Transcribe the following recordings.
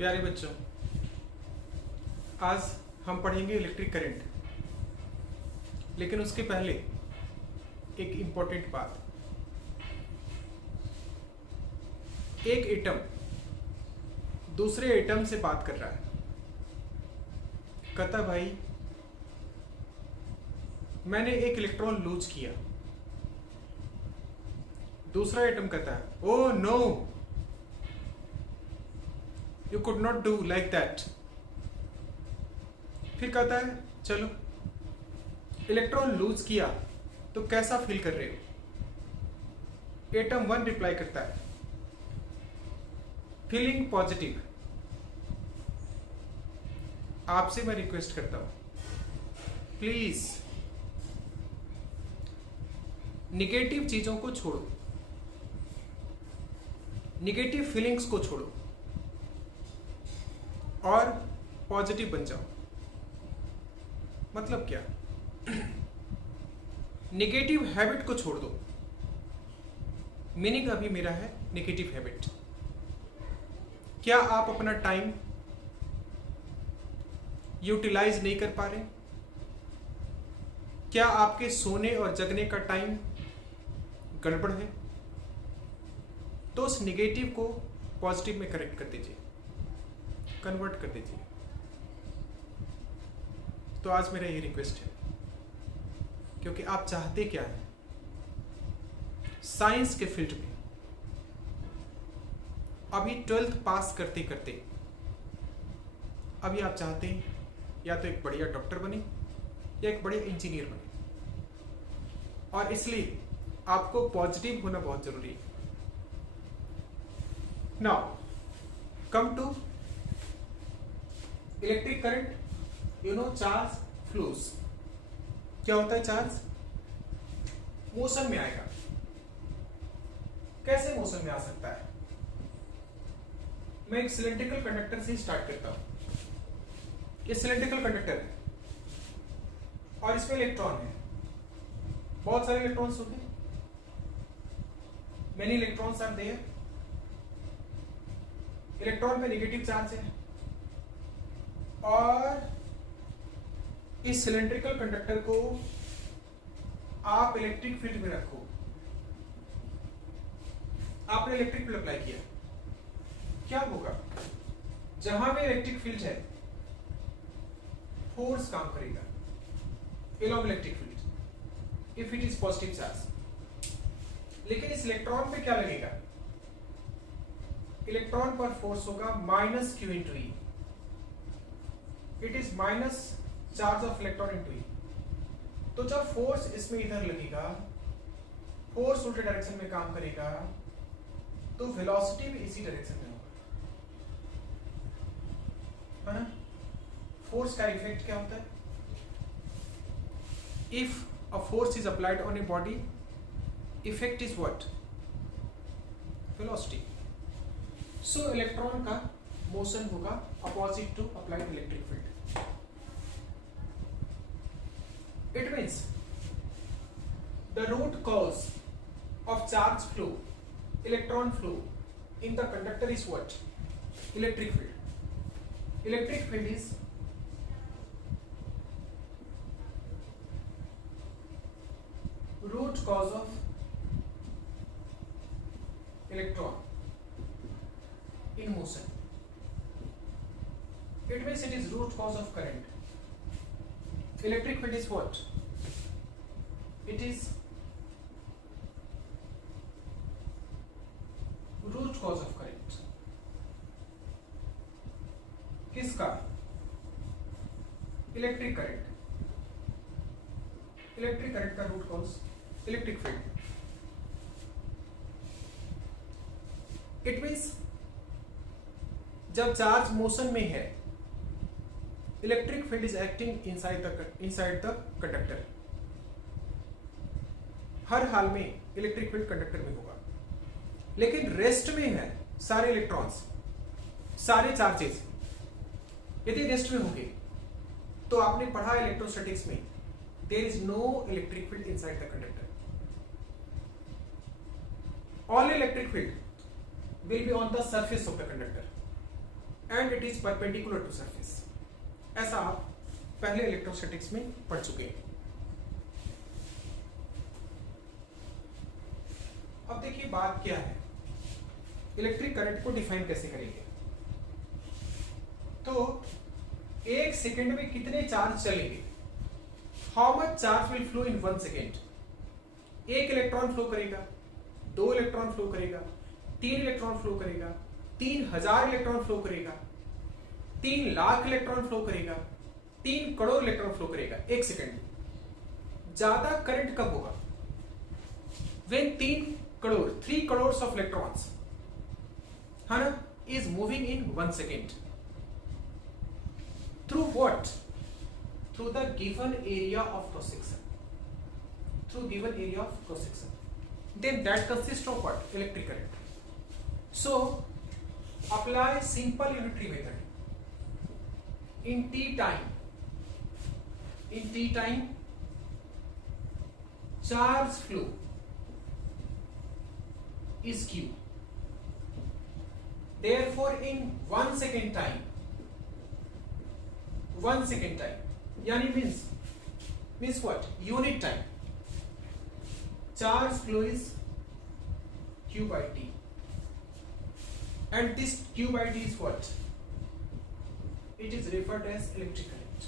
प्यारे बच्चों, आज हम पढ़ेंगे इलेक्ट्रिक करंट। लेकिन उसके पहले एक इम्पोर्टेंट बात। एक एटम दूसरे एटम से बात कर रहा है, कहता भाई मैंने एक इलेक्ट्रॉन लूज किया। दूसरा एटम कहता है oh no, you could not do like that. फिर कहता है चलो इलेक्ट्रॉन लूज किया तो कैसा फील कर रहे हो। एटम वन रिप्लाई करता है फीलिंग पॉजिटिव। आपसे मैं रिक्वेस्ट करता हूं, प्लीज निगेटिव चीजों को छोड़ो, निगेटिव फीलिंग्स को छोड़ो और पॉजिटिव बन जाओ। मतलब क्या? निगेटिव हैबिट को छोड़ दो। मीनिंग अभी मेरा है निगेटिव हैबिट। क्या आप अपना टाइम यूटिलाइज नहीं कर पा रहे? क्या आपके सोने और जगने का टाइम गड़बड़ है? तो उस निगेटिव को पॉजिटिव में करेक्ट कर दीजिए, कन्वर्ट कर दीजिए। तो आज मेरा ये रिक्वेस्ट है, क्योंकि आप चाहते क्या हैं साइंस के फील्ड में। अभी 12th पास करते करते अभी आप चाहते हैं या तो एक बढ़िया डॉक्टर बने या एक बढ़िया इंजीनियर बने, और इसलिए आपको पॉजिटिव होना बहुत जरूरी है। Now come to electric current. You know charge flows. क्या होता है चार्ज? मोशन में आएगा। कैसे मोशन में आ सकता है? मैं एक सिलेंड्रिकल कंडक्टर से स्टार्ट करता हूं। ये सिलेंड्रिकल कंडक्टर है और इसमें इलेक्ट्रॉन है। बहुत सारे इलेक्ट्रॉन्स होते हैं, many electrons are there. Electron पे नेगेटिव चार्ज है और इस सिलेंड्रिकल कंडक्टर को आप इलेक्ट्रिक फील्ड में रखो। आपने इलेक्ट्रिक फील्ड अप्लाई किया, क्या होगा? जहां भी इलेक्ट्रिक फील्ड है फोर्स काम करेगा along electric field if it is positive charge. लेकिन इस इलेक्ट्रॉन पे क्या लगेगा? इलेक्ट्रॉन पर फोर्स होगा minus q into e. It is minus charge of electron into e. तो जब फोर्स इसमें इधर लगेगा, फोर्स उल्टे डायरेक्शन में काम करेगा, तो वेलोसिटी भी इसी डायरेक्शन में होगा, है ना? फोर्स का इफेक्ट क्या होता है? If a force is applied on a body, effect is what? Velocity. So electron का मोशन होगा opposite to applied electric field. It means the root cause of charge flow, electron flow in the conductor is what? Electric field. Electric field is root cause of electron in motion. It means it is root cause of current. Electric field is what? It is root cause of current. किसका? Electric current. Electric current का root cause electric field. It means जब charge motion में है, electric field is acting inside the conductor. हर हाल में electric field conductor में होगा। लेकिन रेस्ट में है सारे इलेक्ट्रॉन्स, सारे चार्जेस। यदि रेस्ट में होंगे तो आपने पढ़ा इलेक्ट्रोस्टैटिक्स में, there is no electric field inside the conductor. All electric field will be on the surface of the conductor and it is perpendicular to surface. ऐसा आप पहले इलेक्ट्रोस्टैटिक्स में पढ़ चुके हैं। अब देखिए बात क्या है, इलेक्ट्रिक करंट को डिफाइन कैसे करेंगे। तो एक सेकेंड में कितने चार्ज चलेंगे, how much charge will flow in 1 second. एक इलेक्ट्रॉन फ्लो करेगा, 2 इलेक्ट्रॉन फ्लो करेगा, 3 इलेक्ट्रॉन फ्लो करेगा, 3000 इलेक्ट्रॉन फ्लो करेगा, 3 लाख इलेक्ट्रॉन फ्लो करेगा, 3 करोड़ इलेक्ट्रॉन फ्लो करेगा एक सेकेंड में। ज्यादा करंट कब होगा, when 3 crores of electrons है ना is moving in 1 second through what, through the given area of cross section, through given area of cross section, then that consists of what, electric current. So apply simple unitary method in t time charge flow is q, therefore in 1 second time yani means what, unit time charge flow is q by t, and this q by t is what, it is referred as electric current.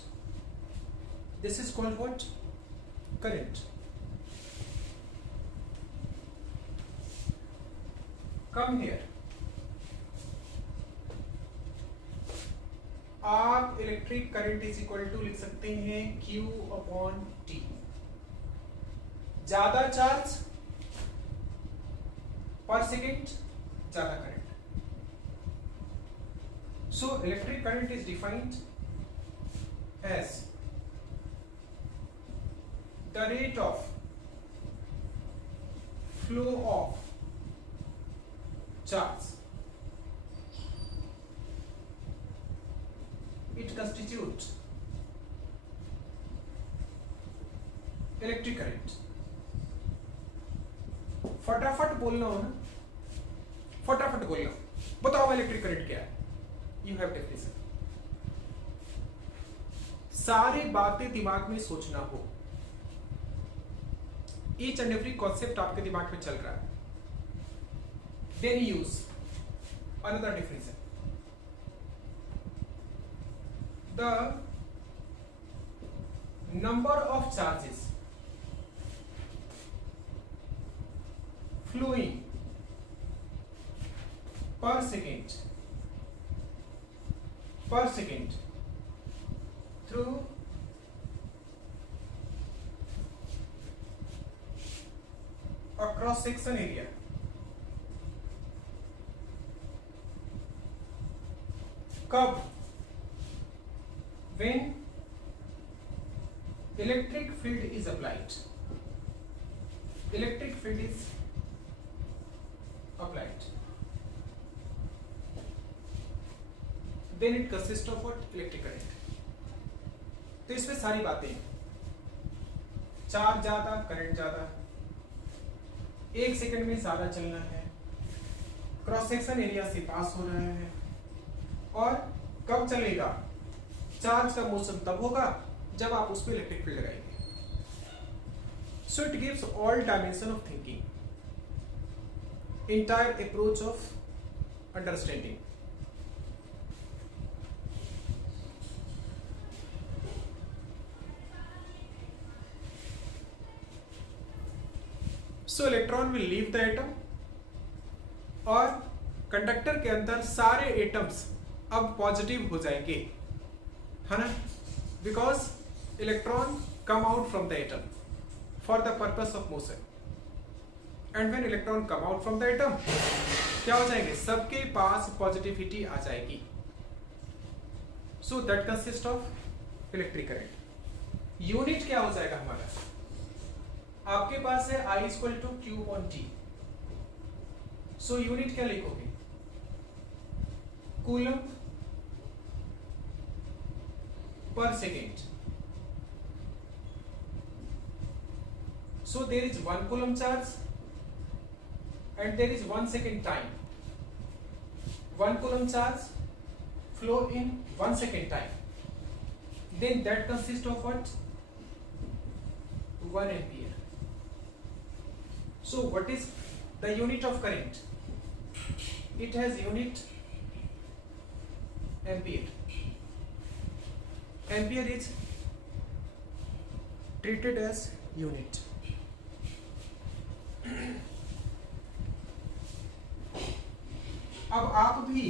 This is called what, current. Come here, आप electric current is equal to लिख सकते हैं Q upon T। ज्यादा charge पर second, ज्यादा current. So electric current is defined as the rate of flow of charge, it constitutes electric current। फटाफट बोलना हो ना, फटाफट बोलना, बताओ इलेक्ट्रिक करंट क्या है, यू हैव डेफिनेशन। सारी बातें दिमाग में सोचना हो, ईच एंड एवरी कॉन्सेप्ट आपके दिमाग में चल रहा है, then use another definition, the number of charges flowing per second through a cross section area कब, when electric field is applied, electric field is applied, then it consists of what, electric current। तो इसमें सारी बातें, charge ज्यादा, current ज्यादा, एक second में ज्यादा चलना है, क्रॉस सेक्शन एरिया से पास हो रहा है, और कब चलेगा, चार्ज का मोशन तब होगा जब आप उस पर इलेक्ट्रिक फील्ड लगाएंगे। So it gives all dimension of thinking, entire approach of understanding. So electron will leave the atom, और कंडक्टर के अंदर सारे एटम्स अब पॉजिटिव हो जाएंगे, है ना, because electron come out from the atom for the purpose of motion, and when electron come out from the atom क्या हो जाएंगे, सबके पास पॉजिटिविटी आ जाएगी। So that consist of electric current. Unit क्या हो जाएगा हमारा, आपके पास है I equal to Q on T। So unit क्या लिखोगे, coulomb per second। So there is 1 coulomb charge and there is 1 second time। 1 coulomb charge flow in 1 second time, then that consists of what? 1 ampere. So what is the unit of current? It has unit ampere. Ampere is treated as unit. अब आप भी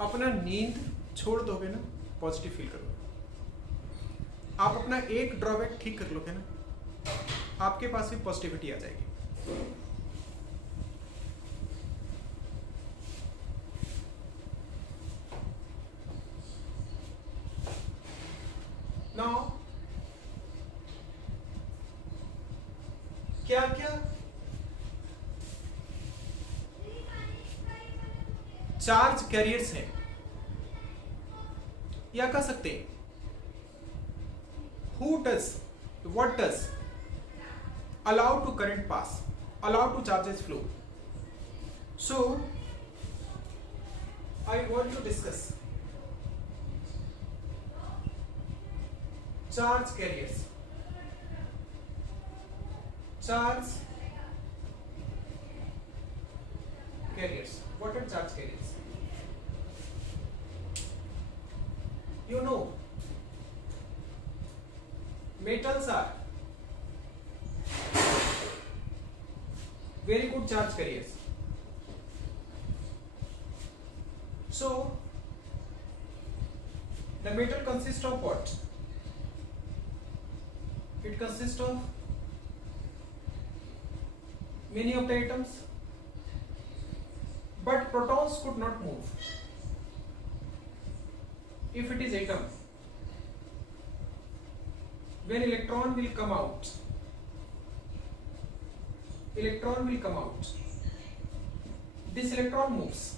अपना नींद छोड़ दोगे ना, positive feel करोगे। आप अपना एक ड्रॉबैक ठीक कर लोगे ना, आपके पास भी पॉजिटिविटी आ जाएगी। नाउ क्या क्या चार्ज कैरियर्स हैं, या कह सकते हैं who does, what does allow to current pass, allow to charges flow. So I want to discuss charge carriers. Charge carriers. What are charge carriers? You know, metals are very good charge carriers. So the metal consists of what? It consists of many of the atoms, but protons could not move. If it is atom, when electron will come out, this electron moves,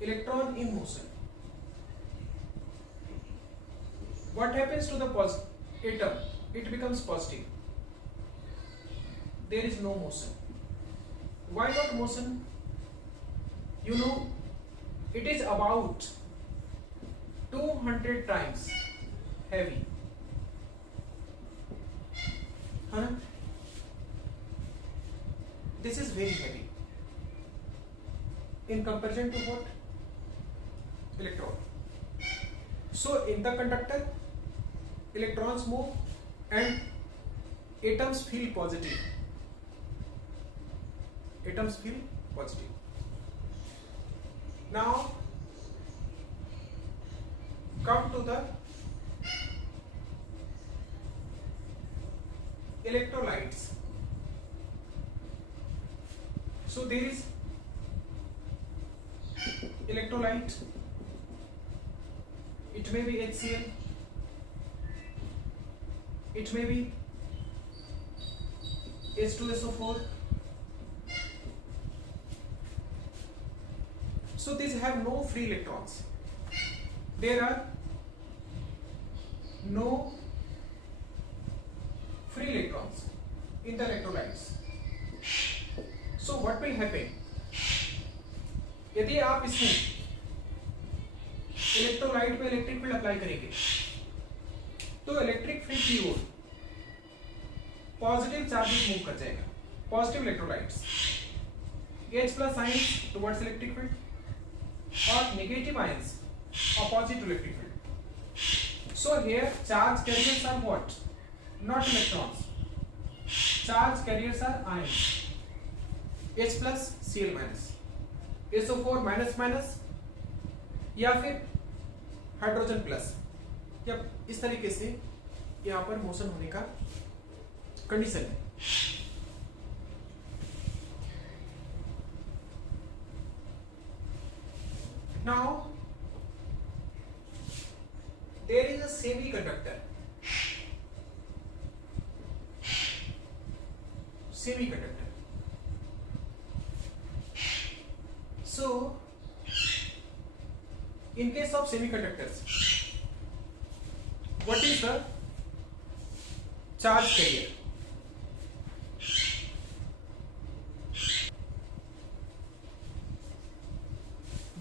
electron in motion. What happens to the atom? It becomes positive. There is no motion. Why not motion? You know, it is about 200 times heavy. Huh? This is very heavy in comparison to what? Electron. So in the conductor, electrons move and atoms feel positive. Atoms feel positive. Now come to the electrolytes. So there is electrolyte. It may be HCl. It may be H2SO4. So these have no free electrons. There are no free electrons in the electrolytes. So what will happen? यदि आप इसमें electrolyte पे electric field apply करेंगे तो electric field की ओर positive charges move कर जाएगा, positive electrolytes, H+ ions towards electric field और negative ions opposite to electric field. So here charge carriers are what? Not electrons. Charge carriers are ions. H+, Cl-, SO4 minus minus या फिर hydrogen plus, या इस तरीके से यहाँ पर motion होने का कंडीशन है. Now there is a semiconductor. So in case of semiconductors, what is the charge carrier?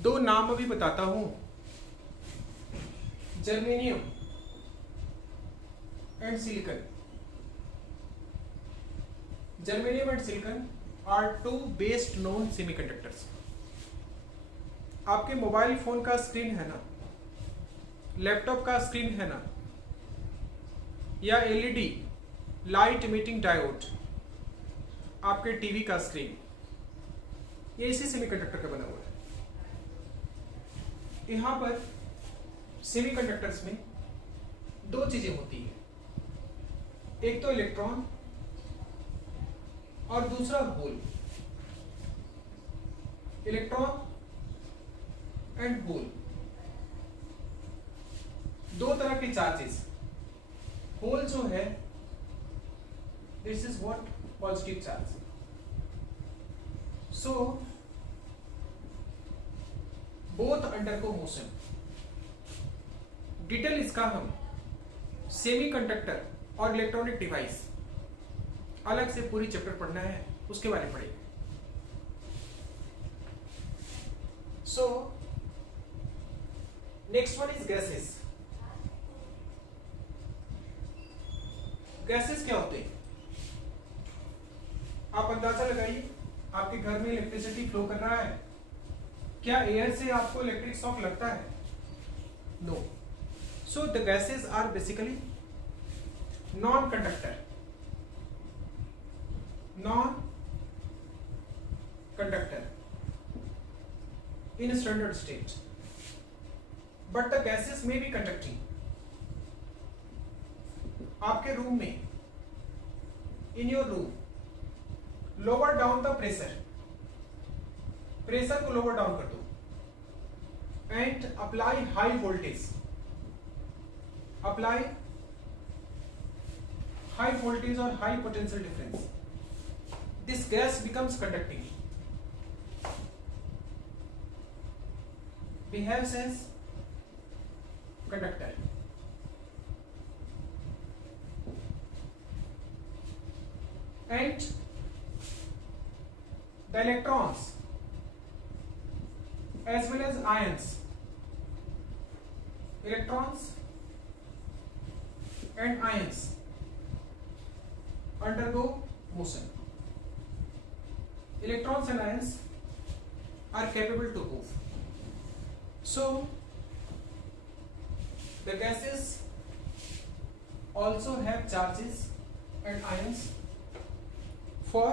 दो नाम अभी बताता हूं, germanium and silicon. Germanium and silicon are two best known semiconductors. आपके मोबाइल फोन का स्क्रीन है ना, लैपटॉप का स्क्रीन है ना, या एलईडी लाइट इमिटिंग डायोड, आपके टीवी का स्क्रीन, ये इसी सेमीकंडक्टर का बना हुआ है. यहां पर सेमीकंडक्टर्स में दो चीजें होती है, एक तो इलेक्ट्रॉन और दूसरा होल. इलेक्ट्रॉन एंड होल, दो तरह के चार्जेस. होल जो है, this is what positive charge. So both undergo motion. Detail इसका हम सेमीकंडक्टर और इलेक्ट्रॉनिक डिवाइस अलग से पूरी चैप्टर पढ़ना है, उसके बारे में पढ़ेंगे. So next one is gases. Gases क्या होते हैं? आप अंदाजा लगाइए, आपके घर में इलेक्ट्रिसिटी फ्लो कर रहा है, क्या एयर से आपको इलेक्ट्रिक शॉक लगता है? No. So the gases are basically non conductor. Non conductor in a standard state, but the gases may be conducting. आपके रूम में, in your room, lower down the pressure. Pressure को lower down कर दो and apply high voltage. Apply high voltage or high potential difference. This gas becomes conducting. Behaves as conductor. And the electrons as well as ions, electrons and ions undergo motion. Electrons and ions are capable to move. So the gases also have charges and ions for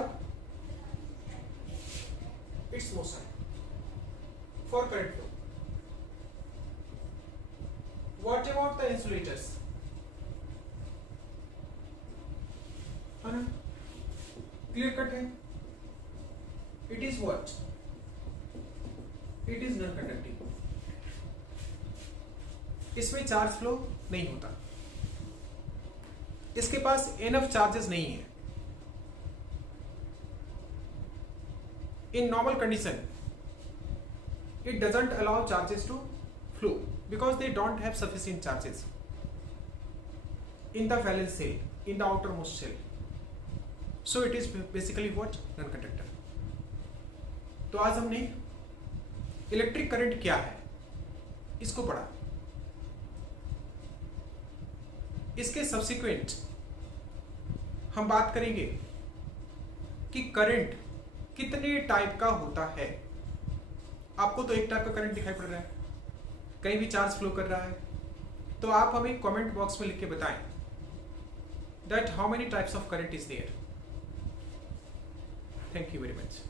its motion, for current flow. What about the insulators? Clear cut है. It is what? It is non-conducting. इसमें charge flow नहीं होता, इसके पास enough charges नहीं है. In normal condition it doesn't allow charges to flow because they don't have sufficient charges in the valence cell, in the outermost shell. So it is basically what? Non-conductor. तो आज हमने electric current क्या है इसको पढ़ा. इसके subsequent हम बात करेंगे कि करंट कितने टाइप का होता है. आपको तो एक टाइप का करंट दिखाई पड़ रहा है, कहीं भी चार्ज फ्लो कर रहा है, तो आप हमें कमेंट बॉक्स में लिख के बताएं that how many types of current is there. Thank you very much.